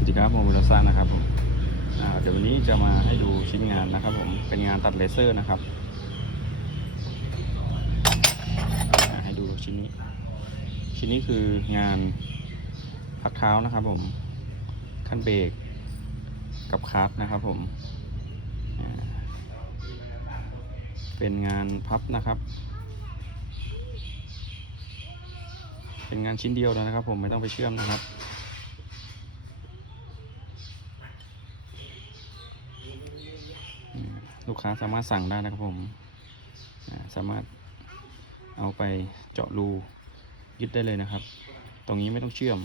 สวัสดีครับผมบุรซ่านะครับผมเดี๋ยววันนี้จะมาให้ดูชิ้นงานนะครับผมเป็นงานตัดเลเซอร์นะครับ ให้ดูชิ้นนี้ ชิ้นนี้คืองานพักเท้านะครับผมขั้นเบรกกับคาร์ทนะครับผมเป็นงานพับนะครับ เป็นงานชิ้นเดียวเลยนะครับผมไม่ต้องไปเชื่อมนะครับ ลูก ค้าสามารถสั่งได้นะครับผมสามารถเอาไปเจาะรูยึดได้เลยนะครับ ตรงนี้ไม่ต้องเชื่อม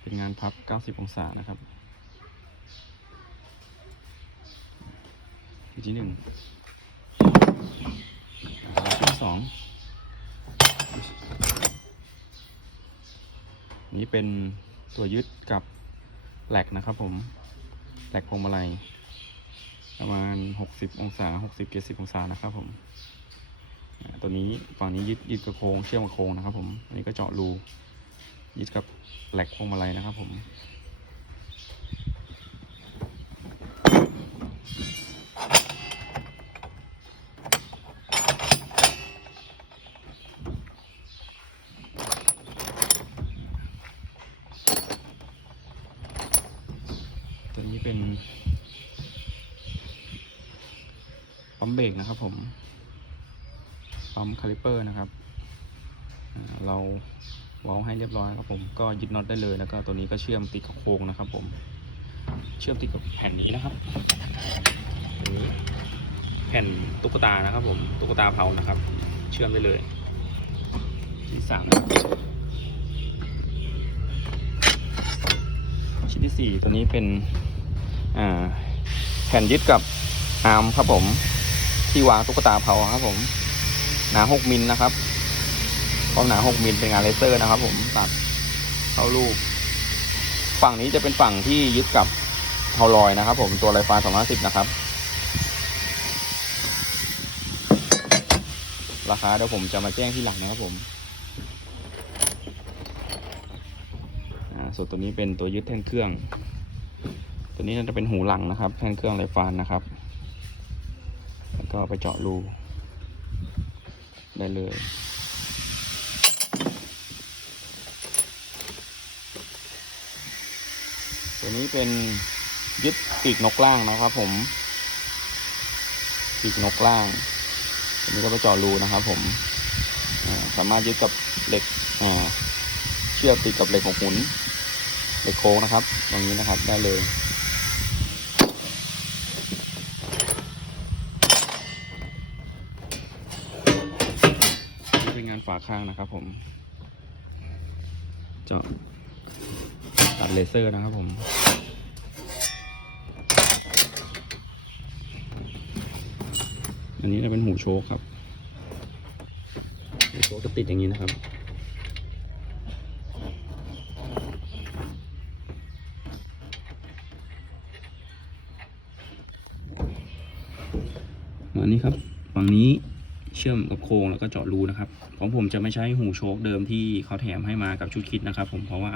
เป็นงานพับ 90 องศานะครับวิธีหนึ่งอ่าวิธีสองนี้เป็นตัวยึดกับแหลกนะครับผมแหลกพวงมาลัย ประมาณ 60 องศา 60 70 องศานะครับผมตัวนี้ฝั่งนี้ยึดยึดกับโครงเชื่อมกับโครงนะครับ ผมอันนี้ก็เจาะรูยึดกับแหลกพวงมาลัยนะครับ ผมตัวนี้เป็น ปั๊มเบรกนะครับผมปั๊มคาลิเปอร์นะครับเราเว้าให้เรียบร้อยครับผมก็ยึดน็อตได้เลยแล้วก็ตัวนี้ก็เชื่อมติดกับโครงนะครับ ผม เชื่อมติดกับแผ่นนี้นะครับหรือแผ่นตุ๊กตานะครับ ผมตุ๊กตาเผานะครับ เชื่อมได้เลยชิ้นที่สามชิ้นที่สี่ตัวนี้เป็นแผ่นยึดกับอาร์มครับผม ที่วางตุ๊กตาเผาครับ ผม หนา6มิลนะครับความหนา6มิลเป็นงานเลเซอร์นะครับ ผมตัดเข้าลูกฝั่งนี้จะเป็นฝั่งที่ยึดกับเทาลอยนะครับ ผมตัวไรฟ้า250นะครับ ราคาเดี๋ยวผมจะมาแจ้งที่หลังนะครับผมส่วนตัวนี้เป็นตัวยึดแท่นเครื่อง ตัวนี้น่าจะเป็นหูหลังนะครับ แท่นเครื่องไรฟ้านะครับ ก็ไปเจาะรูได้เลยตัวนี้เป็นยึดปีกนกล่างนะครับ ผมปีกนกล่างตัวนี้ก็ไปเจาะรูนะครับ ผมสามารถยึดกับเหล็กเชือกติดกับเหล็กของหุนเหล็กโค้งนะครับ ตรงนี้นะครับได้เลย นี่เป็นงาน ฝาข้างนะครับ ผมเจาะตัดเลเซอร์นะครับ ผม อันนี้จะเป็นหูโชคครับหูโชคจะติดอย่างนี้นะครับอันนี้ครับฝั่งนี้ เชื่อมกับโครงแล้วก็เจาะรูนะครับของผมจะไม่ใช้หูโชคเดิมที่เขาแถมให้มากับชุดคิดนะครับ ผมเพราะว่า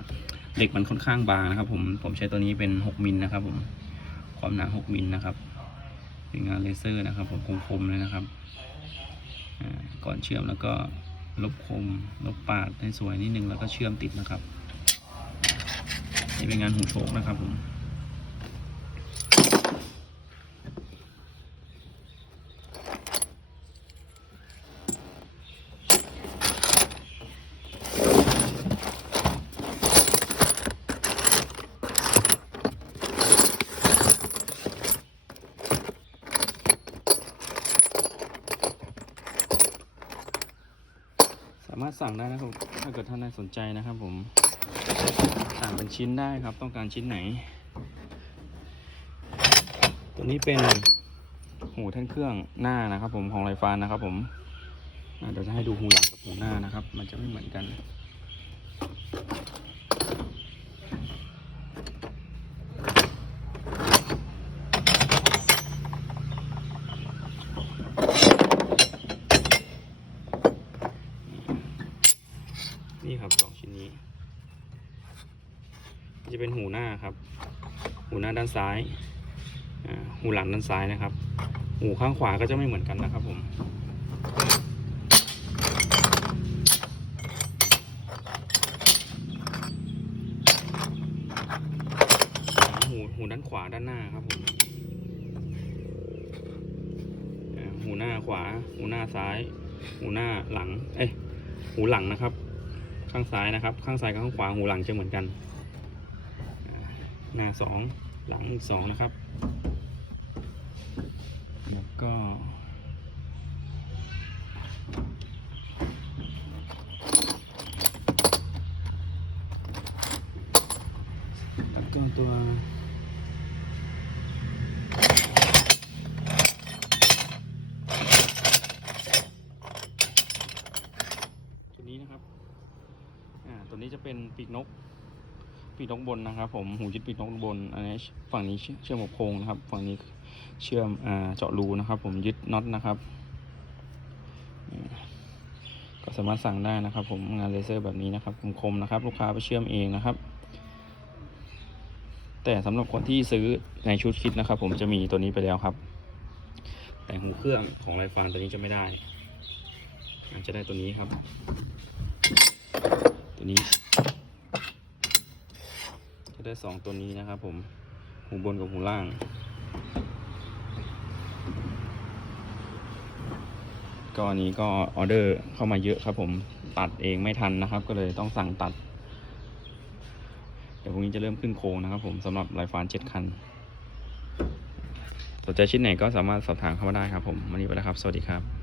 เหล็กมันค่อนข้างบางนะครับ ผมผมใช้ตัวนี้เป็น 6มิลนะครับ ผมความหนา 6มิลนะครับเป็นงานเลเซอร์นะครับ ผมคมๆเลยนะครับก่อนเชื่อมแล้วก็ลบคมลบปาดให้สวยนิดนึงแล้วก็เชื่อมติดนะครับนี่เป็นงานหูโชคนะครับผมามารถสั่งได้นะครับ ถ้าเกิดท่านใดสนใจนะครับ ผม สั่งเป็นชิ้นได้ครับ ต้องการชิ้นไหน ตัวนี้เป็นหูแท่นเครื่องหน้านะครับ ผมของไรฟานนะครับ ผมเดี๋ยวจะให้ดูหูหลังกับหูหน้านะครับ มันจะไม่เหมือนกัน นี้ จะเป็นหูหน้าครับ หูหน้าด้านซ้าย หูหลังด้านซ้ายนะครับ หูข้างขวาก็จะไม่เหมือนกันนะครับผมหูหูด้านขวาด้านหน้าครับผมหูหน้าขวา หูหน้าซ้าย หูหน้าหลัง เอ้ยหูหลังนะครับ ข้างซ้ายนะครับ ข้างซ้ายกับข้างขวาหูหลังจะเหมือนกัน หน้าสองหลังอีกสองนะครับ แล้วก็ แล้วก็ตัว ตัวนี้นะครับ อ่า ตัว นี้จะเป็นปีกนก ปีกนกบนนะครับ ผมหูยึดปีกนกบน อันนี้ฝั่งนี้เชื่อเชื่อมกับโครงนะครับ ฝั่งนี้เชื่อมเจาะรูนะครับ ผมยึดน็อตนะครับ ก็สามารถสั่งได้นะครับ ผมงานเลเซอร์แบบนี้นะครับคมๆนะครับ ลูกค้าไปเชื่อมเองนะครับ แต่สำหรับคนที่ซื้อในชุดคิดนะครับ ผมจะมีตัวนี้ไปแล้วครับ แต่หูเครื่องของไรฟานตัวนี้จะไม่ได้จจะได้ตัวนี้ครับ ตัวนี้ จะได้สองตัวนี้นะครับผม หูบนกับหูล่างก็อันนี้ก็ออเดอร์เข้ามาเยอะครับผมตัดเองไม่ทันนะครับ ก็เลยต้องสั่งตัด เดี๋ยวพรุ่งนี้จะเริ่มขึ้นโครงนะครับผมสำหรับไลฟานเจ็ดคันสนใจชิ้นไหนก็สามารถสอบถามเข้ามาได้ครับผมวันนี้ไปแล้วครับ สวัสดีครับ